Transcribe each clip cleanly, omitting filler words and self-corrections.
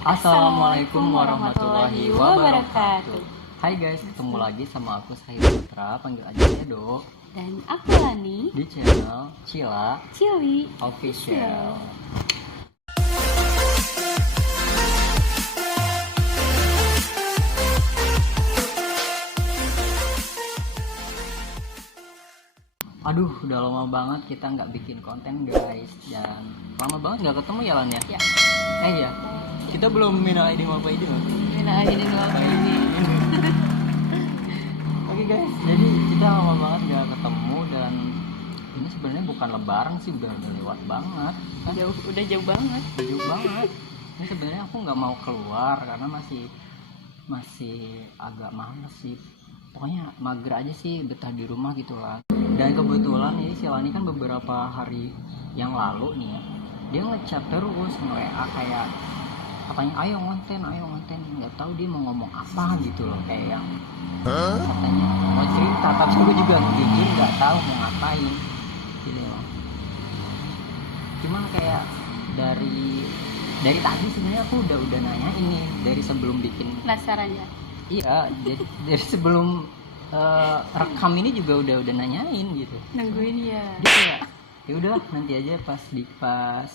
Assalamualaikum warahmatullahi wabarakatuh. Hai guys, ketemu lagi sama aku Sahil Putra, panggil aja Edo. Dan aku Lani Di channel Cila Cili Official. Aduh, udah lama banget kita nggak bikin konten guys. Dan lama banget nggak ketemu ya Lan ya? Ya. Iya. Kita belum minal aidin wal faizin loh. Minal aidin wal faizin. Oke guys, jadi kita lama banget nggak ketemu dan ini sebenarnya bukan lebaran sih, udah lewat banget. Kan? Udah jauh banget. Jauh banget. Ini sebenarnya aku nggak mau keluar karena masih agak males sih. Pokoknya mager aja sih, betah di rumah gitu lah. Dan kebetulan ini si Lani kan beberapa hari yang lalu nih ya, dia ngechat terus nge-WA kayak katanya ayo ngonten, nggak tahu dia mau ngomong apa gitu loh, kayak yang katanya mau cerita, tapi gue juga jujur nggak tahu mau ngapain gitu loh. Cuman kayak dari tadi sebenarnya aku udah nanya ini dari sebelum bikin penasaran ya. Iya, dari sebelum rekam ini juga udah nanyain gitu. Nungguin ya. Dia kayak ya udah nanti aja pas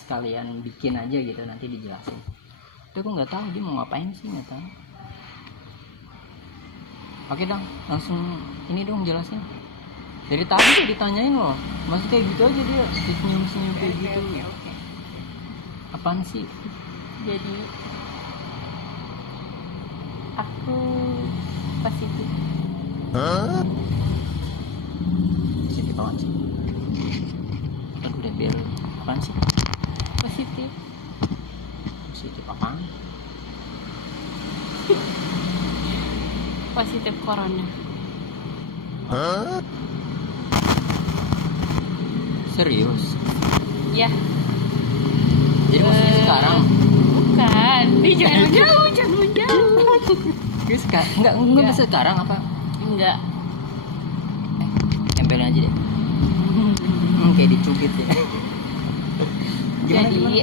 kalian bikin aja gitu, nanti dijelasin. Tapi aku nggak tahu dia mau ngapain sih, nggak tahu. Oke dong, langsung ini dong jelasin. Dari tadi tuh ditanyain loh, maksudnya kayak gitu aja dia senyum kayak gitu. Oke. Apaan sih? Jadi aku positif. Positif apaan sih? Kan udah biar apaan sih? Positif. Positif apaan? Positif corona. Serius? Ya. Jadi maksudnya sekarang? Bukan. Jangan menjauh. Guys, enggak bisa sekarang apa? Enggak. Tempelin aja deh. Kayak dicubit ya. Jadi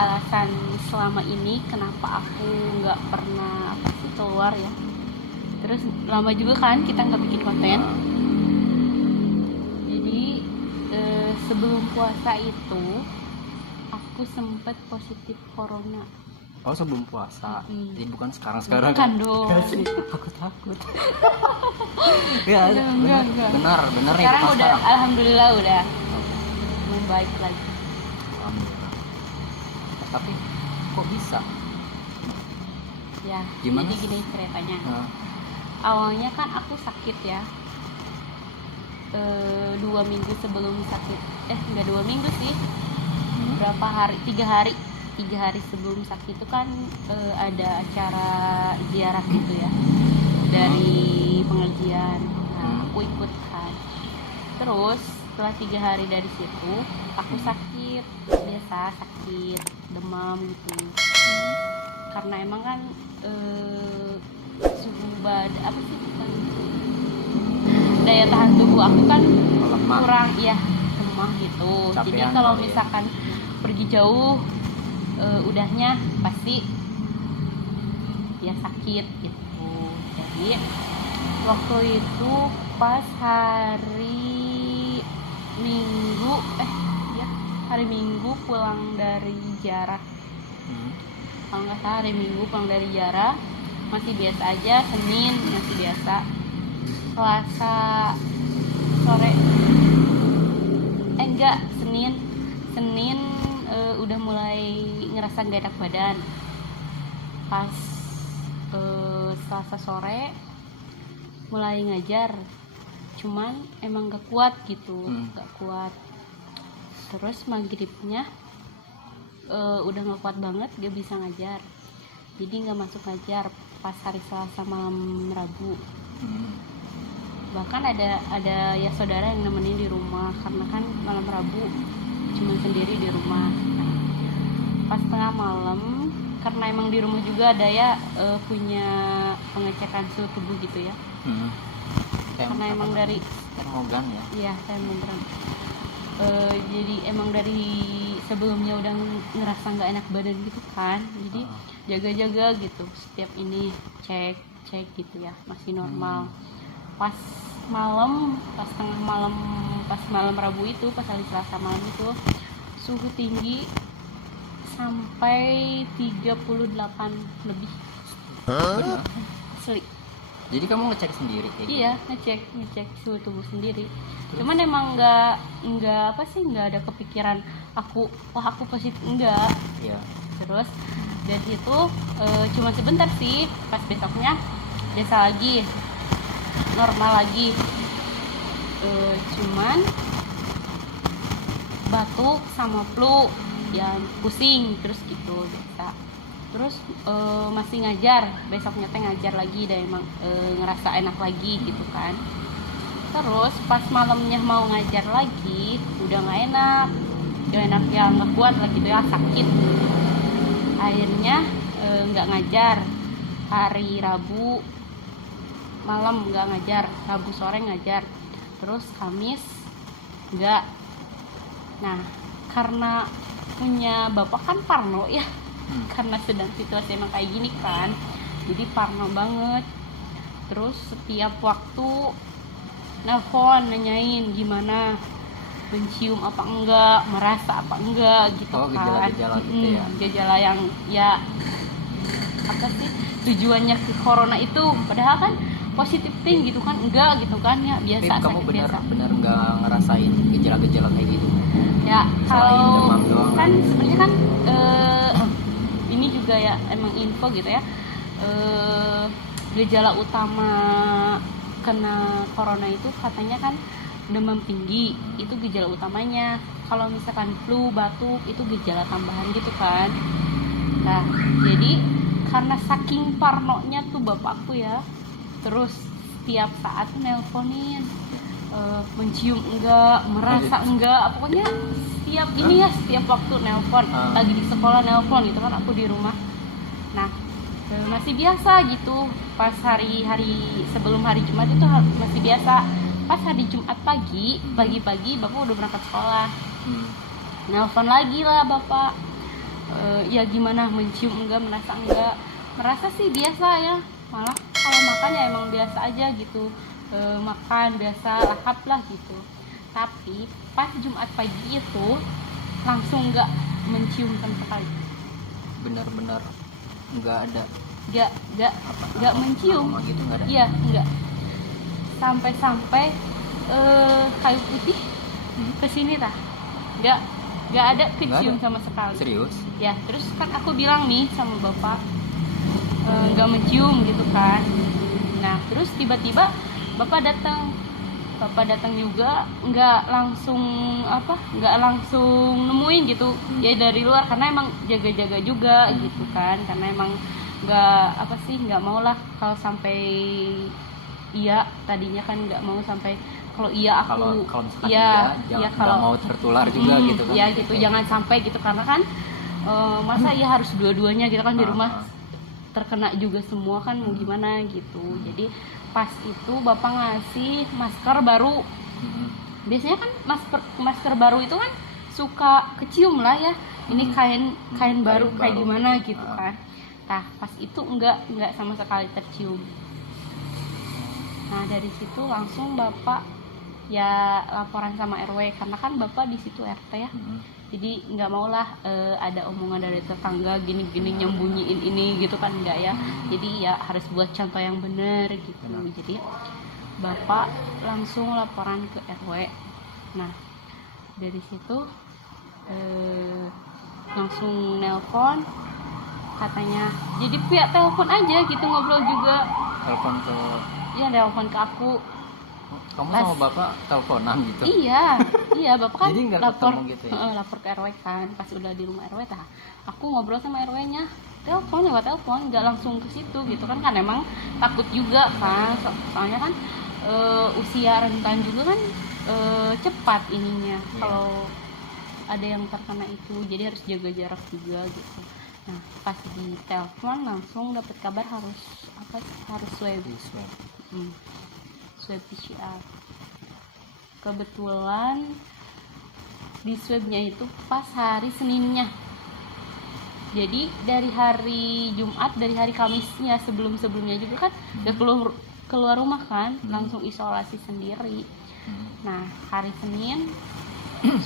alasan selama ini kenapa aku nggak pernah keluar ya. Terus lama juga kan kita nggak bikin konten. Jadi sebelum puasa itu aku sempat positif corona. Oh, sebelum puasa. Jadi bukan sekarang Bukan dong. Aku takut. Ya, enggak. Benar nih. Sekarang udah, alhamdulillah udah membaik lagi. Alhamdulillah. Tapi kok bisa? Ya, Gimana? jadi gini ceritanya. Awalnya kan aku sakit ya. 2 minggu sebelum sakit. Enggak 2 minggu sih. Berapa hari? 3 hari sebelum sakit itu kan ada acara ziarah gitu ya dari pengajian. Nah, aku ikut kan. Terus setelah 3 hari dari situ aku sakit, biasa sakit demam gitu. Karena emang kan suhu badan apa sih, bukan, daya tahan tubuh aku kan kurang, ya lemah gitu. Capean. Jadi kalau misalkan pergi jauh udahnya pasti ya sakit gitu. Jadi waktu itu pas hari Minggu pulang dari ziarah. Kalau nggak salah hari Minggu pulang dari ziarah masih biasa aja. Senin masih biasa. Selasa sore Senin udah mulai ngerasa gak enak badan. Pas Selasa sore mulai ngajar, cuman emang gak kuat gitu. Gak kuat. Terus maghribnya udah gak kuat banget, gak bisa ngajar, jadi gak masuk ngajar pas hari Selasa malam Rabu. Bahkan ada ya saudara yang nemenin di rumah, karena kan malam Rabu cuma sendiri di rumah. Pas tengah malam, karena emang di rumah juga ada ya punya pengecekan suhu tubuh gitu ya. Karena emang dari termogan ya. Iya, termogan. Jadi emang dari sebelumnya udah ngerasa nggak enak badan gitu kan, jadi jaga-jaga gitu setiap ini cek gitu ya masih normal. Pas malam Rabu itu, pas hari Selasa malam itu suhu tinggi sampai 38 lebih. Benar. Asli. Jadi kamu ngecek sendiri kayak gitu? Iya, ngecek suhu tubuh sendiri. Cuman emang nggak ada kepikiran aku positif, enggak. Iya. Terus dari situ cuma sebentar sih, pas besoknya biasa lagi, normal lagi. Cuman batuk sama flu, yang pusing terus gitu biasa. Terus masih ngajar, besoknya teh ngajar lagi dan emang ngerasa enak lagi gitu kan. Terus pas malamnya mau ngajar lagi udah nggak enak yang nggak kuat lagi tuh ya, sakit. Akhirnya nggak ngajar hari Rabu malam, nggak ngajar, Rabu sore ngajar, terus Kamis nggak. Nah karena punya bapak kan parno ya, karena sedang situasi emang kayak gini kan, jadi parno banget. Terus setiap waktu nelfon nanyain gimana, mencium apa enggak, merasa apa enggak gitu kan. Gejala-gejala gitu ya. Gejala yang ya apa sih tujuannya ke corona itu, padahal kan positif thing gitu kan, enggak gitu kan ya, biasa. Tapi kamu sakit biasa. benar nggak ngerasain gejala-gejala kayak gitu? Ya kalau demam doang. kan sebenarnya kan ini juga ya emang info gitu ya, gejala utama kena corona itu katanya kan demam tinggi, itu gejala utamanya. Kalau misalkan flu, batuk itu gejala tambahan gitu kan. Nah jadi karena saking parnonya tuh bapakku ya, terus setiap saat nelponin, mencium enggak, merasa enggak, pokoknya setiap waktu nelpon. Lagi di sekolah nelpon gitu kan, aku di rumah. Nah masih biasa gitu. Pas hari sebelum hari Jumat itu masih biasa. Pas hari Jumat pagi-pagi bapak udah berangkat sekolah, nelpon lagi lah bapak. Ya gimana, mencium enggak, merasa sih biasa ya, malah kalau makan ya emang biasa aja gitu. Makan biasa, lahap lah gitu. Tapi pas Jumat pagi itu langsung nggak mencium sama sekali. Benar-benar nggak ada. Nggak mencium. Gitu nggak ada. Iya nggak. Sampai kayu putih kesini tah. Nggak ada kecium sama sekali. Serius? Ya terus kan aku bilang nih sama bapak, nggak mencium gitu kan. Nah terus tiba-tiba bapak datang juga, nggak langsung nemuin gitu ya dari luar, karena emang jaga-jaga juga gitu kan, karena emang nggak mau lah kalau sampai iya, tadinya kan nggak mau sampai kalau iya aku kalau misalkan kalau mau tertular juga gitu kan. Ya gitu, jangan sampai gitu, karena kan masa ya harus dua-duanya gitu kan, di rumah terkena juga semua kan, mau gimana gitu. Jadi pas itu bapak ngasih masker baru. Biasanya kan masker baru itu kan suka kecium lah ya, ini kain baru kayak gimana gitu kan. Nah pas itu enggak sama sekali tercium. Nah dari situ langsung bapak ya laporan sama RW, karena kan bapak di situ RT ya. Jadi nggak maulah ada omongan dari tetangga gini-gini nyembunyiin ini gitu kan, enggak ya. Jadi ya harus buat contoh yang benar gitu. Jadi bapak langsung laporan ke RW. Nah dari situ langsung nelpon, katanya jadi pihak telepon aja gitu, ngobrol juga. Telepon ke aku. Kamu sama bapak teleponan gitu? Iya bapak kan jadi nggak lapor ketemu gitu ya? Lapor ke RW kan, pas udah di rumah RW tah aku ngobrol sama RW-nya, lewat telepon, nggak langsung ke situ gitu kan emang takut juga kan, soalnya kan usia rentan juga kan, cepat ininya kalau ada yang terkena itu, jadi harus jaga jarak juga gitu. Nah pas di telepon langsung dapat kabar harus swab PCR. Kebetulan di swabnya itu pas hari Seninnya. Jadi dari hari Jumat, dari hari Kamisnya sebelumnya juga kan udah keluar rumah kan, langsung isolasi sendiri. Nah hari Senin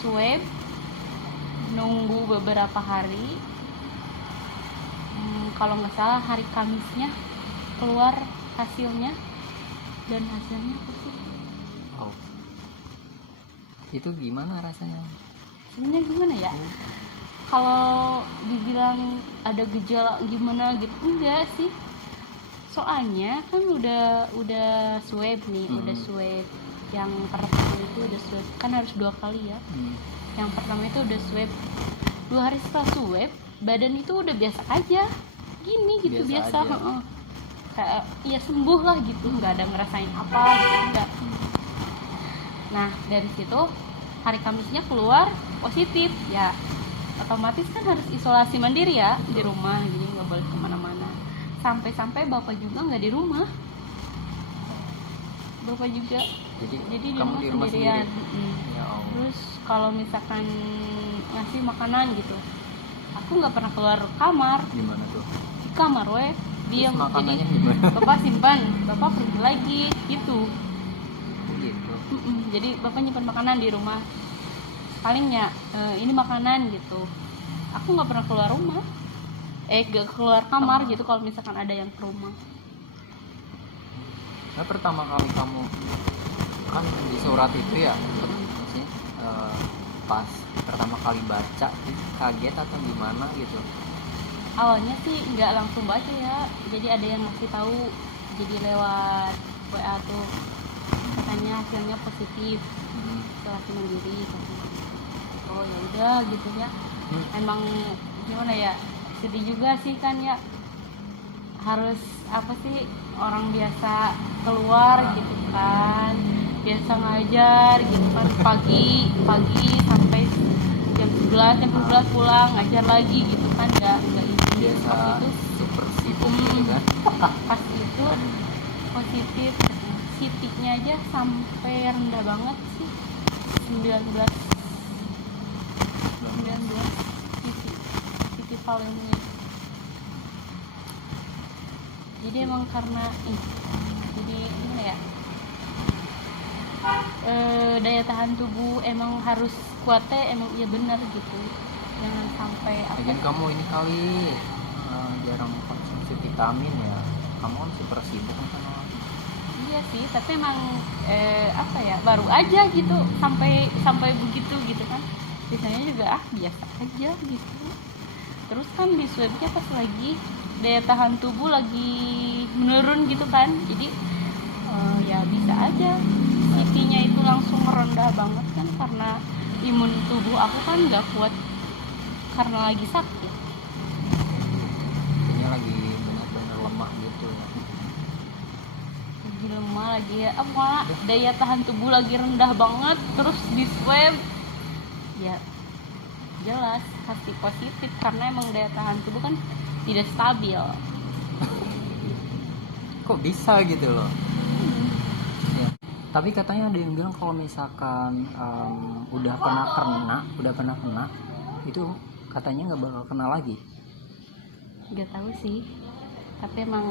swab, nunggu beberapa hari. Kalau nggak salah hari Kamisnya keluar hasilnya, dan hasilnya positif. Oh. Itu gimana rasanya? Sebenarnya gimana ya? Kalau dibilang ada gejala gimana gitu, enggak sih. Soalnya kan udah swab nih, udah swab yang pertama itu udah swab kan harus 2 kali ya. Yang pertama itu udah swab 2 hari setelah swab, badan itu udah biasa aja, gini gitu, biasa. Kayak ya sembuh lah gitu, nggak ada ngerasain apa gitu, enggak. Nah dari situ hari Kamisnya keluar positif ya, otomatis kan harus isolasi mandiri ya di rumah, jadi nggak boleh kemana-mana. Sampai bapak juga nggak di rumah, bapak juga jadi di rumah sendirian. Ya Allah. Terus kalau misalkan ngasih makanan gitu, aku nggak pernah keluar kamar. Gimana tuh? Di kamar diam. Jadi gimana? bapak simpan, bapak pergi lagi gitu. Gitu. Jadi bapak nyimpan makanan di rumah, palingnya ini makanan gitu. Aku nggak pernah keluar rumah, gak keluar kamar gitu kalau misalkan ada yang ke rumah. Nah pertama kali kamu kan di surat itu ya, maksudnya pas pertama kali baca kaget atau gimana gitu? Awalnya sih nggak langsung baca ya, jadi ada yang ngasih tahu, jadi lewat WA tuh katanya hasilnya positif, isolasi mandiri. Oh ya udah gitu ya. Emang gimana ya, sedih juga sih kan ya, harus apa sih, orang biasa keluar gitu kan, biasa ngajar gitu kan, pagi sampai jam 11 pulang ngajar lagi gitu kan, nggak Biasa pas itu super sibuk gitu kan. pas itu positif, CT-nya aja sampai rendah banget sih, 19 CT volume-nya. Jadi emang karena jadi gimana ya, daya tahan tubuh emang harus kuatnya, emang iya benar gitu, jangan sampai Lagian kamu ini kali jarang konsumsi vitamin ya, kamu kan super sibuk kan sama. Iya sih, tapi emang apa ya, baru aja gitu sampai begitu gitu kan. Biasanya juga biasa aja gitu. Terus kan di swabnya pas lagi daya tahan tubuh lagi menurun gitu kan, jadi ya bisa aja CT-nya itu langsung merendah banget kan, karena imun tubuh aku kan nggak kuat karena lagi sakit. Kayaknya lagi benar-benar lemah gitu ya. Lagi lemah, lagi apa, daya tahan tubuh lagi rendah banget, terus di swab ya jelas pasti positif, karena emang daya tahan tubuh kan tidak stabil. Kok bisa gitu loh ya. Tapi katanya ada yang bilang kalau misalkan udah pernah kena itu katanya nggak bakal kena lagi. Nggak tahu sih, tapi emang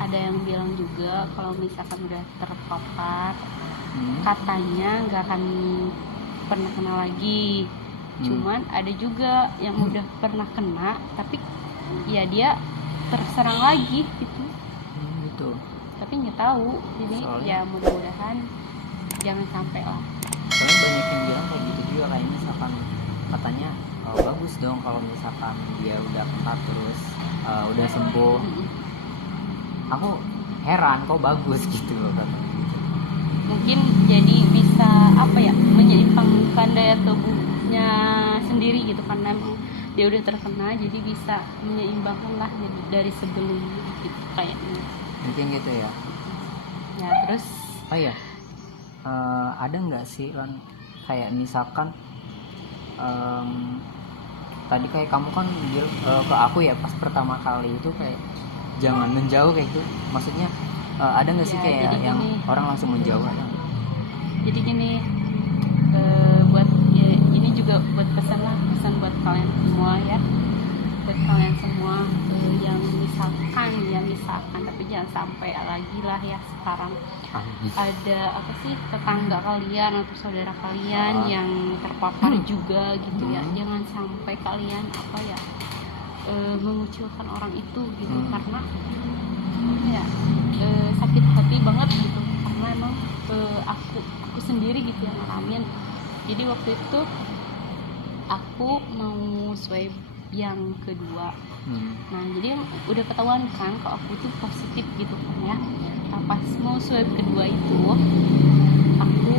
ada yang bilang juga kalau misalkan udah terpapar katanya nggak akan pernah kena lagi. Cuman ada juga yang udah pernah kena tapi ya dia terserang lagi gitu. Gitu. Tapi nggak tahu, jadi Soalnya, ya mudah-mudahan jangan sampai lah. soalnya banyak yang bilang kayak gitu juga, kayak misalkan katanya bagus dong kalau misalkan dia udah kena terus udah sembuh. Aku heran kok bagus gitu loh katanya. Mungkin jadi bisa apa ya, menyeimbangkan daya tubuhnya sendiri gitu, karena emang dia udah terkena, jadi bisa menyeimbangkan lah jadi dari sebelumnya gitu kayaknya. Mungkin gitu ya. Ya terus Oh iya, ada nggak sih Lan, kayak misalkan tadi kayak kamu kan ke aku ya pas pertama kali itu kayak jangan menjauh kayak gitu, maksudnya ada nggak sih Ya, kayak jadi yang gini. orang langsung menjauh? jadi gini, buat ya, ini juga juga buat pesan buat kalian semua ya, buat kalian semua yang misalkan tapi jangan sampai lagi lah ya sekarang ada apa sih tetangga kalian atau saudara kalian yang terpapar juga gitu ya, jangan sampai kalian apa ya mengucilkan orang itu gitu, karena ya sakit hati banget gitu, karena emang aku sendiri gitu yang ngalamin. Jadi waktu itu aku mau swab yang kedua. Nah jadi udah ketahuan kan kalau aku tuh positif gitu kan ya. Nah, pas mau swab kedua itu aku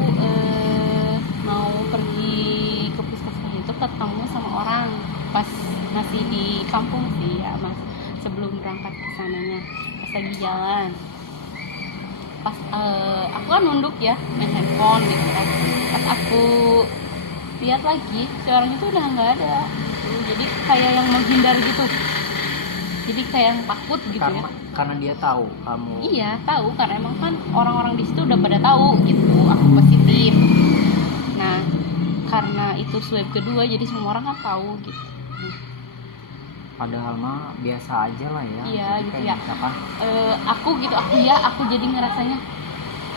mau pergi ke puskesmas itu ketemu sama orang pas masih di kampung sih ya mas, sebelum berangkat ke sananya. Pas lagi jalan, pas aku kan nunduk ya main handphone gitu kan, pas aku lihat lagi si orang itu udah nggak ada gitu. Jadi kayak yang menghindar gitu, jadi kayak yang takut gitu karena dia tahu kamu. Iya tahu, karena emang kan orang-orang di situ udah pada tahu gitu aku positif. Nah karena itu swab kedua jadi semua orang kan tahu gitu. Padahal mah biasa aja lah ya. Iya jadi gitu kayak ya. Misalkan, aku jadi ngerasanya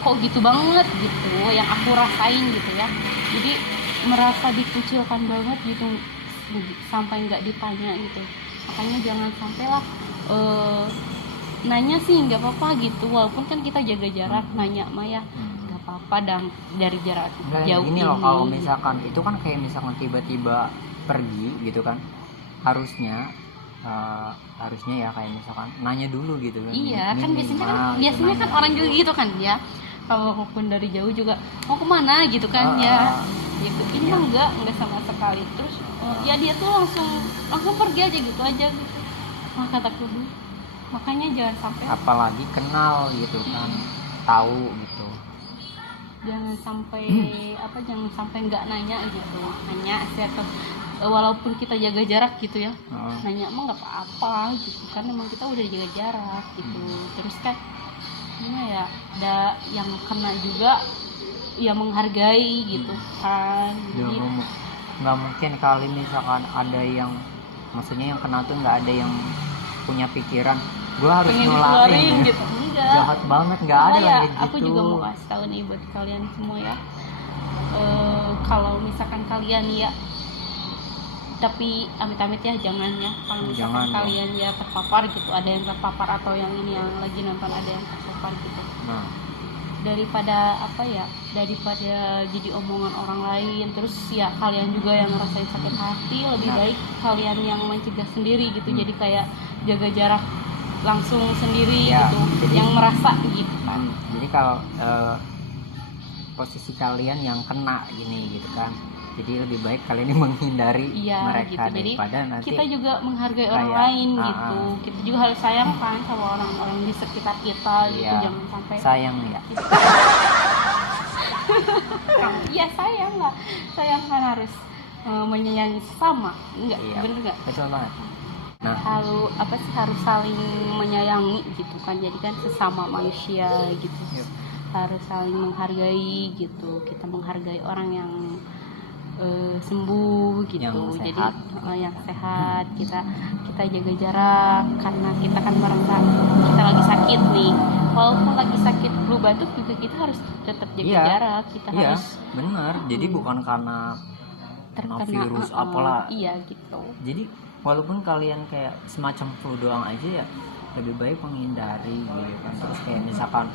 kok gitu banget gitu yang aku rasain gitu ya. Jadi merasa dikucilkan banget gitu sampai nggak ditanya gitu. Makanya jangan sampai lah nanya sih nggak apa-apa gitu, walaupun kan kita jaga jarak, nanya mah ya nggak apa-apa dan dari jarak jauh ini loh, kalau misalkan itu kan kayak misalkan tiba-tiba pergi gitu kan, harusnya ya kayak misalkan nanya dulu gitu kan. Iya kan minimal, biasanya kan orang juga gitu kan ya, kalau maupun dari jauh juga mau kemana gitu kan ya gitu. Ini mah enggak sama sekali. Terus ya dia tuh langsung pergi aja gitu gitu. Nah kataku makanya jangan sampai, apalagi kenal gitu kan, tahu gitu, jangan sampai nggak nanya gitu, nanya sih atau walaupun kita jaga jarak gitu ya, nanya emang nggak apa-apa gitu kan, emang kita udah jaga jarak gitu. Terus kan gimana ya, ada yang kena juga ya menghargai gitu kan. Jadi nggak mungkin kali misalkan ada yang, maksudnya yang kena tuh nggak ada yang punya pikiran gue harus nularin gitu, enggak, jahat banget, nggak ada ya, yang gitu. aku juga mau kasih tahu nih buat kalian semua ya, kalau misalkan kalian ya, tapi amit-amit ya jangan ya, kalau misalkan kalian ya terpapar gitu, ada yang terpapar atau yang ini yang lagi nonton ada yang terpapar gitu, daripada jadi omongan orang lain, terus ya kalian juga yang ngerasain sakit hati, lebih baik kalian yang mencegah sendiri gitu. Jadi kayak jaga jarak langsung sendiri gitu, jadi, yang merasa gitu kan. Jadi kalau posisi kalian yang kena gini gitu kan, jadi lebih baik kalian menghindari mereka gitu. Daripada jadi nanti kita juga menghargai orang lain gitu. Kita juga harus sayang kan sama orang-orang di sekitar kita gitu, jangan sampai sayang ya. Iya sayang kan harus menyayangi sesama, enggak? Bener nggak? Betul banget. Nah, harus saling menyayangi gitu kan, jadi kan sesama manusia gitu. Harus saling menghargai gitu, kita menghargai orang yang sembuh gitu, yang jadi yang sehat, kita jaga jarak, karena kita kan merasa kita lagi sakit nih, walaupun lagi sakit flu batuk juga kita harus tetap jaga jarak, kita harus benar. Jadi bukan karena terkena virus apalah gitu. Jadi walaupun kalian kayak semacam flu doang aja ya, lebih baik menghindari gitu kan. Terus kayak misalkan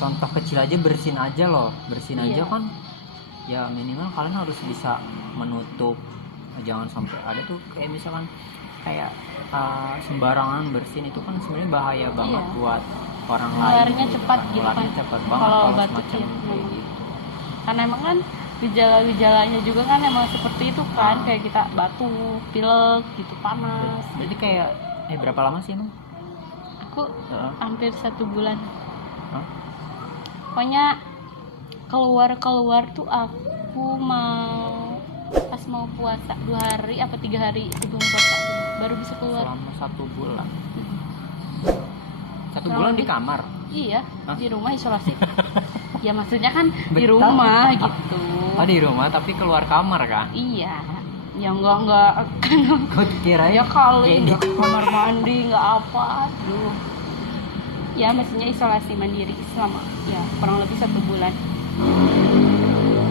contoh kecil aja, bersin aja kan ya, minimal kalian harus bisa menutup, jangan sampai ada tuh kayak misalkan kayak sembarangan bersin, itu kan sebenarnya bahaya banget buat orang lain. Penularannya cepat gitu kan, cepat banget kalau batuk ya, gitu. Karena emang kan gejala-gejalanya juga kan emang seperti itu kan, kayak kita batuk, pilek gitu, panas. Jadi kayak berapa lama sih emang? Aku hampir 1 bulan. Pokoknya keluar tuh aku pas mau puasa 2 hari apa 3 hari sebelum puasa baru bisa keluar. Selama 1 bulan. 1 bulan di kamar? Iya, di rumah isolasi. Ya maksudnya kan di Betah. rumah gitu. Oh di rumah tapi keluar kamar kan? Iya. Ya enggak Kau kira ya kali ini enggak ke kamar mandi enggak apa. Aduh. Ya maksudnya isolasi mandiri selama ya kurang lebih 1 bulan.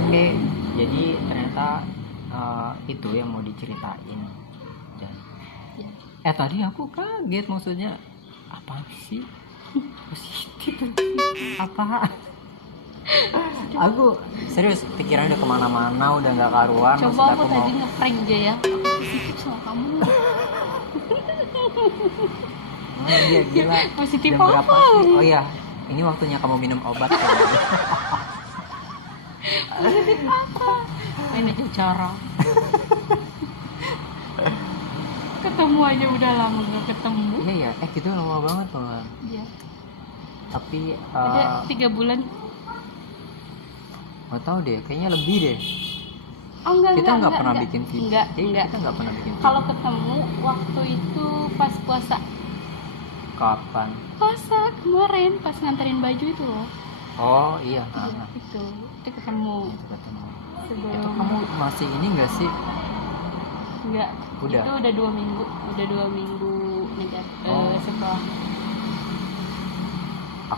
Oke, jadi ternyata itu yang mau diceritain. Dan, Ya. tadi aku kaget maksudnya apa sih positif apa? Aku serius pikiran udah kemana-mana, udah nggak karuan. Coba maksud aku mau tadi ngeprank aja ya. Aku positif sama kamu. oh, iya gila. Positif Jam berapa apa? sih? Oh iya, ini waktunya kamu minum obat. Positif apa? Main aja cara. Ketemu aja udah lama gak ketemu. Iya ya, gitu lama banget loh. Iya. Tapi Ada 3 bulan. nggak tahu deh, kayaknya lebih deh. Oh enggak, Kita nggak pernah bikin video. Enggak. Kita nggak pernah bikin video. Kalau ketemu waktu itu pas puasa. Kapan? Puasa kemarin pas nganterin baju itu loh. Oh iya. Iya, itu ketemu. Itu ketemu. Sebelum Itu kamu masih ini nggak sih? enggak. Udah. Itu udah 2 minggu. Udah 2 minggu negatif setelah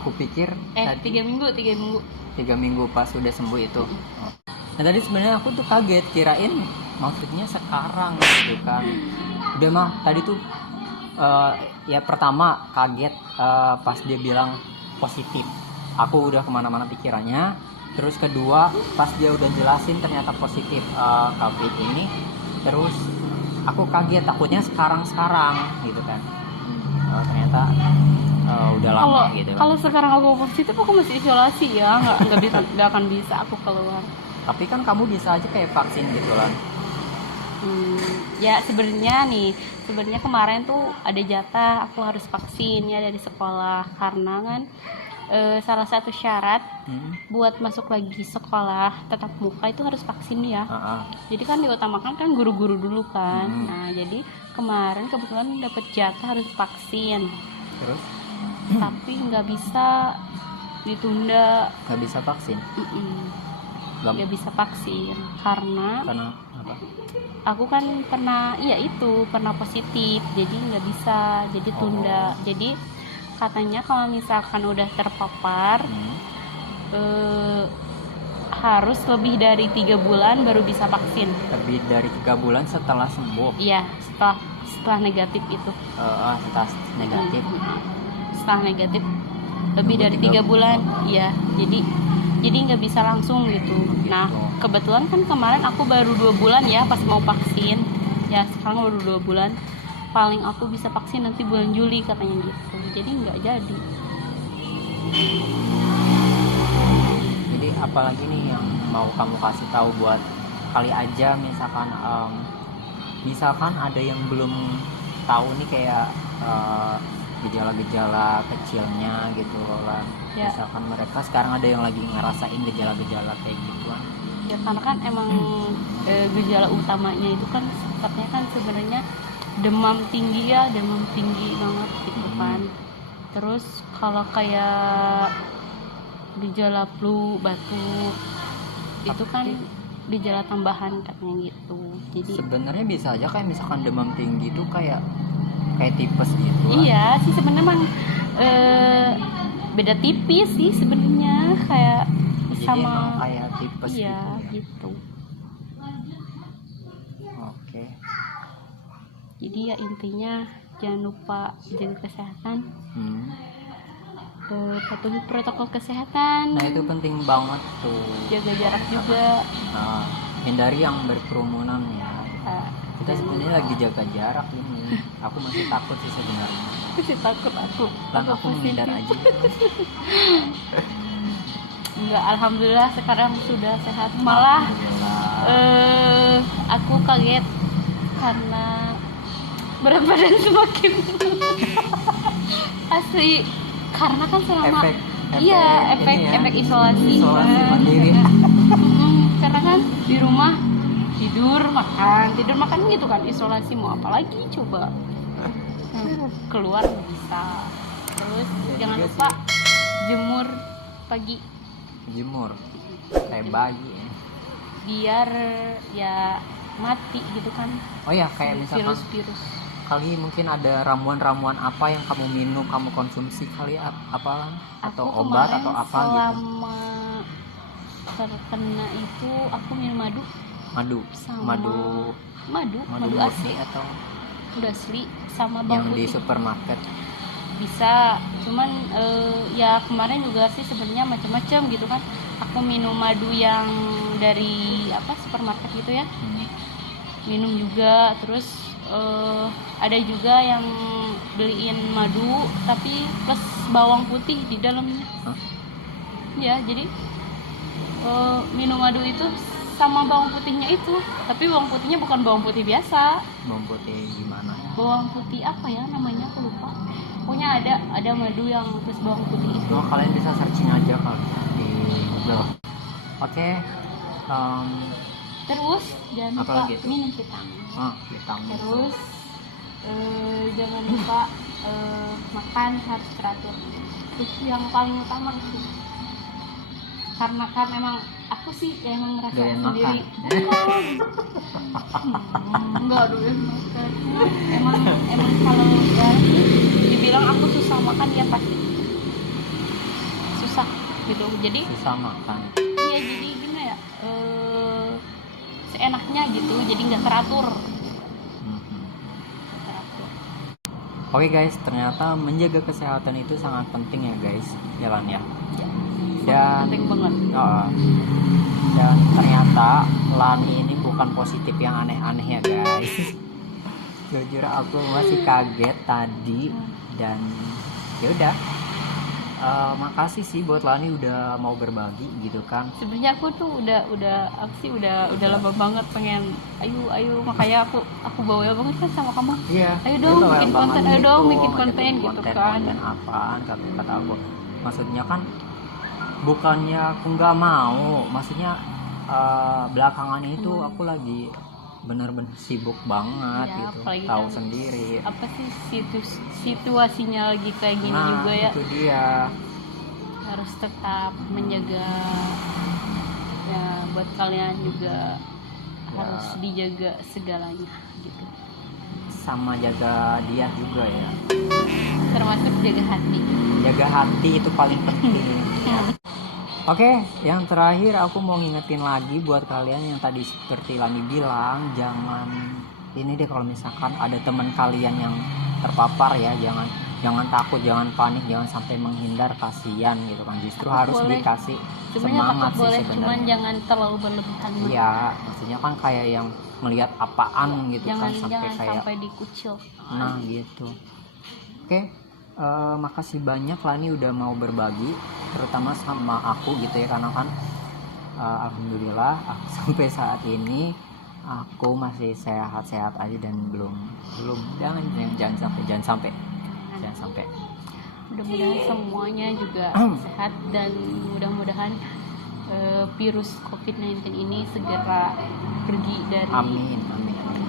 Aku pikir 3 minggu. 3 minggu pas udah sembuh itu. Oh. Nah tadi sebenarnya aku tuh kaget, kirain maksudnya sekarang gitu kan. Udah mah tadi tuh ya pertama kaget pas dia bilang positif. Aku udah kemana-mana pikirannya. Terus kedua pas dia udah jelasin ternyata positif COVID ini. Terus aku kaget, takutnya sekarang gitu kan. Ternyata udah lama gitu kan. Kalau sekarang aku positif aku masih isolasi ya, nggak akan bisa aku keluar. Tapi kan kamu bisa aja kayak vaksin gitu kan. Ya sebenarnya kemarin tuh ada jatah aku harus vaksin ya dari sekolah karena kan salah satu syarat buat masuk lagi sekolah tatap muka itu harus vaksin ya. Jadi kan diutamakan kan guru-guru dulu kan. Nah jadi kemarin kebetulan dapat jatah harus vaksin. Terus? Tapi nggak bisa ditunda. Nggak bisa vaksin? Nggak bisa vaksin karena apa? aku kan pernah positif jadi nggak bisa, jadi tunda. Jadi katanya kalau misalkan udah terpapar harus lebih dari 3 bulan baru bisa vaksin. Lebih dari 3 bulan setelah sembuh? Iya, setelah negatif itu. Setelah negatif. Setelah negatif lebih dari 3 bulan. Iya, jadi nggak bisa langsung gitu. Nah kebetulan kan kemarin aku baru 2 bulan ya pas mau vaksin. Ya sekarang baru 2 bulan. Paling aku bisa vaksin nanti bulan Juli katanya gitu. Jadi nggak jadi. Jadi apalagi nih yang mau kamu kasih tahu buat kali aja misalkan ada yang belum tahu nih kayak gejala-gejala kecilnya gitu lah. Ya. Misalkan mereka sekarang ada yang lagi ngerasain gejala-gejala kayak gituan. Ya karena kan emang gejala utamanya itu kan sifatnya kan sebenarnya demam tinggi banget gitu kan. Terus kalau kayak gejala flu, batuk itu kan gejala tambahan katanya gitu. Jadi sebenarnya bisa aja kayak misalkan demam tinggi itu kayak tipes gitu lah. Iya sih sebenarnya emang beda tipis sih sebenarnya kayak jadi sama kayak tipes gitu. Oke. Jadi ya intinya jangan lupa jaga kesehatan. Patuhi protokol kesehatan. Nah itu penting banget tuh. Jaga jarak juga. Hindari yang berkerumunan ya. Kita sebenarnya lagi jaga jarak ini. Aku masih takut sih sebenarnya. Masih takut aku. Aku menghindar aja. Enggak, alhamdulillah sekarang sudah sehat. Malah aku kaget karena berat badan semakin asli karena kan selama efek isolasi mandiri. Karena kan di rumah tidur makan gitu kan, isolasi mau apa lagi coba. Keluar nggak bisa. Terus jangan lupa jemur pagi Jemur kayak bayi ya. Biar ya mati gitu kan. Oh ya, kayak misalkan Virus-virus. kali mungkin ada ramuan-ramuan apa yang kamu minum, kamu konsumsi kali apa atau Aku obat kemarin atau apa gitu. selama terkena itu aku minum madu Madu, sama madu madu murni asli, atau madu asli sama yang bawang di putih. supermarket. Bisa, cuman ya kemarin juga sih sebenarnya macam-macam gitu kan. Aku minum madu yang dari supermarket gitu ya, minum juga. Terus ada juga yang beliin madu tapi plus bawang putih di dalamnya. Ya, jadi minum madu itu sama bawang putihnya itu, tapi bawang putihnya bukan bawang putih biasa. Bawang putih gimana? Bawang putih apa ya namanya, aku lupa. Pokoknya ada madu yang plus bawang putih itu. Oh, kalian bisa searching aja kali di Google. Oke. Terus jangan Apa lupa lagi tuh? minum vitamin. Vitamin. Terus jangan lupa makan harus teratur. Itu yang paling utama sih. Karena kan emang aku sih emang ngerasa Doyan sendiri. Enggak doyan makan. Emang kalau ya dibilang aku susah makan ya pasti susah gitu. Jadi Susah makan. iya, jadi gimana ya, seenaknya gitu, jadi nggak teratur. Oke guys, ternyata menjaga kesehatan itu sangat penting ya guys, jalan ya. Dan Penting banget. Dan ternyata Lani ini bukan positif yang aneh-aneh ya guys. Jujur aku masih kaget tadi. Dan ya udah, makasih sih buat Lani udah mau berbagi gitu kan. Sebenarnya aku tuh udah lama banget pengen ayo makanya aku bawel banget kan sama kamu. Iya. Ayo dong bikin konten, ayo dong bikin konten gitu kan. Konten apaan kata aku. Maksudnya kan bukannya aku nggak mau, maksudnya belakangan itu aku lagi benar-benar sibuk banget Ya, gitu, apalagi tahu kan sendiri. apa sih situasinya lagi kayak gini Nah, juga ya, itu dia. harus tetap menjaga ya, buat kalian juga Ya. harus dijaga segalanya gitu, Sama jaga dia juga ya. termasuk jaga hati. Jaga hati itu paling penting. Ya. Oke, yang terakhir aku mau ngingetin lagi buat kalian yang tadi seperti Lani bilang, jangan ini deh, kalau misalkan ada teman kalian yang terpapar ya, jangan takut, jangan panik, jangan sampai menghindar, kasihan gitu kan. Justru Takut harus boleh. dikasih Sebenarnya semangat takut sih boleh, cuman sebenarnya. jangan terlalu berlebihan. Iya, maksudnya kan kayak yang melihat apaan gitu jangan kan, sampai kayak sampai dikucil. nah gitu. Oke, makasih banyak Lani udah mau berbagi, terutama sama aku gitu ya, karena kan alhamdulillah aku sampai saat ini aku masih sehat-sehat aja dan belum jangan sampai Mudah-mudahan semuanya juga sehat dan mudah-mudahan virus COVID-19 ini segera pergi dari. amin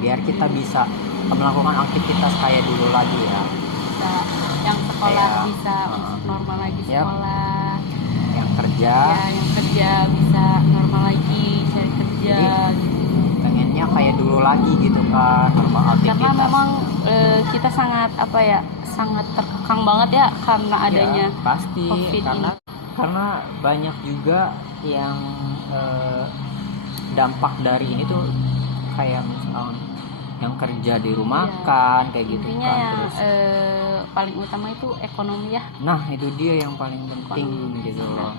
biar kita bisa melakukan aktivitas kayak dulu lagi ya, Bisa, yang sekolah Kayak, bisa normal lagi Yap. sekolah, yang kerja ya yang kerja bisa normal lagi cari kerja. Jadi, pengennya kayak dulu lagi gitu kan, normal aktivitas. Karena memang kita sangat sangat terkekang banget ya karena adanya Ya, pasti COVID karena banyak juga yang dampak dari ini tuh kayak misalnya yang kerja di rumah kan kayak gitu intinya kan, yang terus paling utama itu ekonomi ya. nah itu dia yang paling penting gitu loh.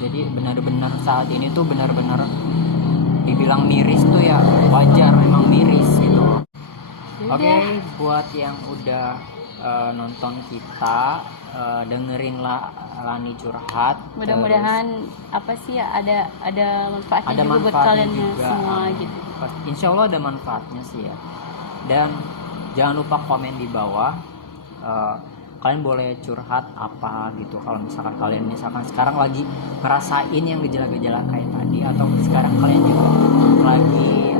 Jadi benar-benar saat ini tuh benar-benar dibilang miris tuh ya wajar, memang miris gitu loh. Oke, buat yang udah nonton kita, dengerin lah Lani curhat. Mudah-mudahan ada manfaatnya Ada juga buat manfaatnya kalian juga. semua gitu. Insya Allah ada manfaatnya sih ya. Dan jangan lupa komen di bawah. Kalian boleh curhat apa gitu. Kalau misalkan kalian sekarang lagi ngerasain yang gejala-gejala kayak tadi, atau sekarang kalian juga lagi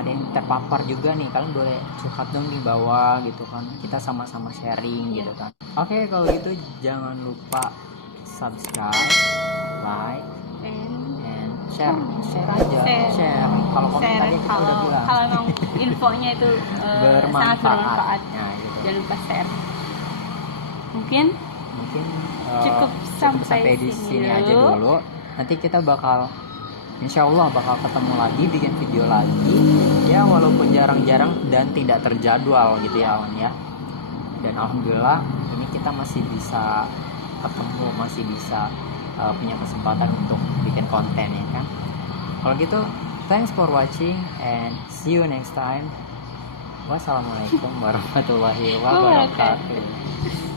ada yang terpapar juga nih, kalian boleh curhat dong di bawah gitu kan. Kita sama-sama sharing gitu kan. Oke, kalau gitu jangan lupa subscribe, like And and share aja, share. Kalau komen share tadi kita udah bilang kalau emang infonya itu sangat bermanfaat. Nah, gitu. Jangan lupa share. Mungkin cukup sampai di sini aja dulu. Nanti kita bakal insya Allah bakal ketemu lagi, bikin video lagi ya, walaupun jarang-jarang dan tidak terjadwal gitu ya Awan ya. Dan alhamdulillah ini kita masih bisa ketemu, masih bisa punya kesempatan untuk bikin konten ya kan. Kalau gitu, thanks for watching and see you next time. Wassalamualaikum warahmatullahi wabarakatuh.